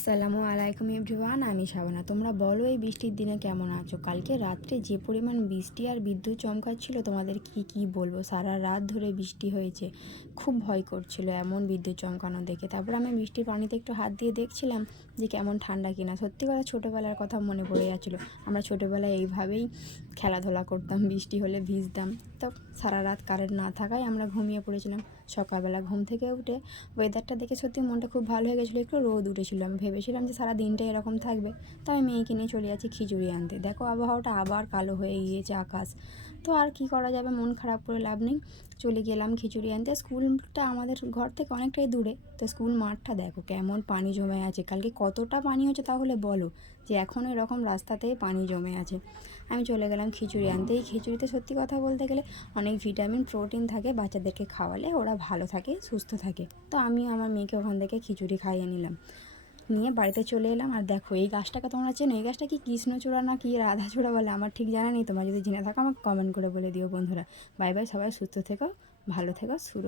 আসসালামু আলাইকুম এভরিওয়ান, আমি শাবানা। তোমরা বলো এই বৃষ্টির দিনে কেমন আছো? কালকে রাত্রে যে পরিমাণ বৃষ্টি আর বিদ্যুৎ চমকাচ্ছিল তোমাদের কি বলবো। সারা রাত ধরে বৃষ্টি হয়েছে, খুব ভয় করছিল এমন বিদ্যুৎ চমকানো দেখে। তারপর আমি বৃষ্টির পানিতে একটু হাত দিয়ে দেখছিলাম যে কেমন ঠান্ডা কিনা। সত্যি কথা ছোটোবেলার কথা মনে পড়ে যাচ্ছিলো। আমরা ছোটোবেলায় এইভাবেই খেলাধুলা করতাম, বৃষ্টি হলে ভিজতাম। তো সারা রাত কারেন্ট না থাকায় আমরা ঘুমিয়ে পড়েছিলাম। সকালবেলা ঘুম থেকে উঠে ওয়েদারটা দেখে সত্যি মনটা খুব ভালো হয়ে গেছিলো। একটু রোদ উঠেছিল, আমি ভেবেছিলাম যে সারা দিনটা এরকম থাকবে। তো আমি মেয়েকে নিয়ে চলে যাচ্ছি খিচুড়ি আনতে। দেখো আবহাওয়াটা আবার কালো হয়ে গিয়েছে আকাশ। তো আর কি করা যাবে, মন খারাপ করে লাভ নেই। চলে গেলাম খিচুড়ি আনতে। স্কুলটা আমাদের ঘর থেকে অনেকটাই দূরে। তো স্কুল মাঠটা দেখো কেমন পানি জমে আছে। কালকে কতটা পানি হয়েছে তাহলে বলো, যে এখনও এরকম রাস্তাতেই পানি জমে আছে। আমি চলে গেলাম খিচুড়ি আনতে। এই খিচুড়িতে সত্যি কথা বলতে গেলে অনেক ভিটামিন প্রোটিন থাকে, বাচ্চাদেরকে খাওয়ালে ওরা ভালো থাকে, সুস্থ থাকে। তো আমি আমার মেয়েকে ওখান থেকে খিচুড়ি খাইয়ে নিলাম, নিয়ে বাড়িতে চলে এলাম। আর দেখো এই গাছটাকে তোমরা চেনো? এই গাছটা কি কৃষ্ণচূড়া না কি রাধাচূড়া বলে, আমার ঠিক জানা নেই। তোমরা যদি জেনে থাকো আমাকে কমেন্ট করে বলে দিও বন্ধুরা। বাই বাই, সবাই সুস্থ থেকো, ভালো থেকো, সুরক্ষিত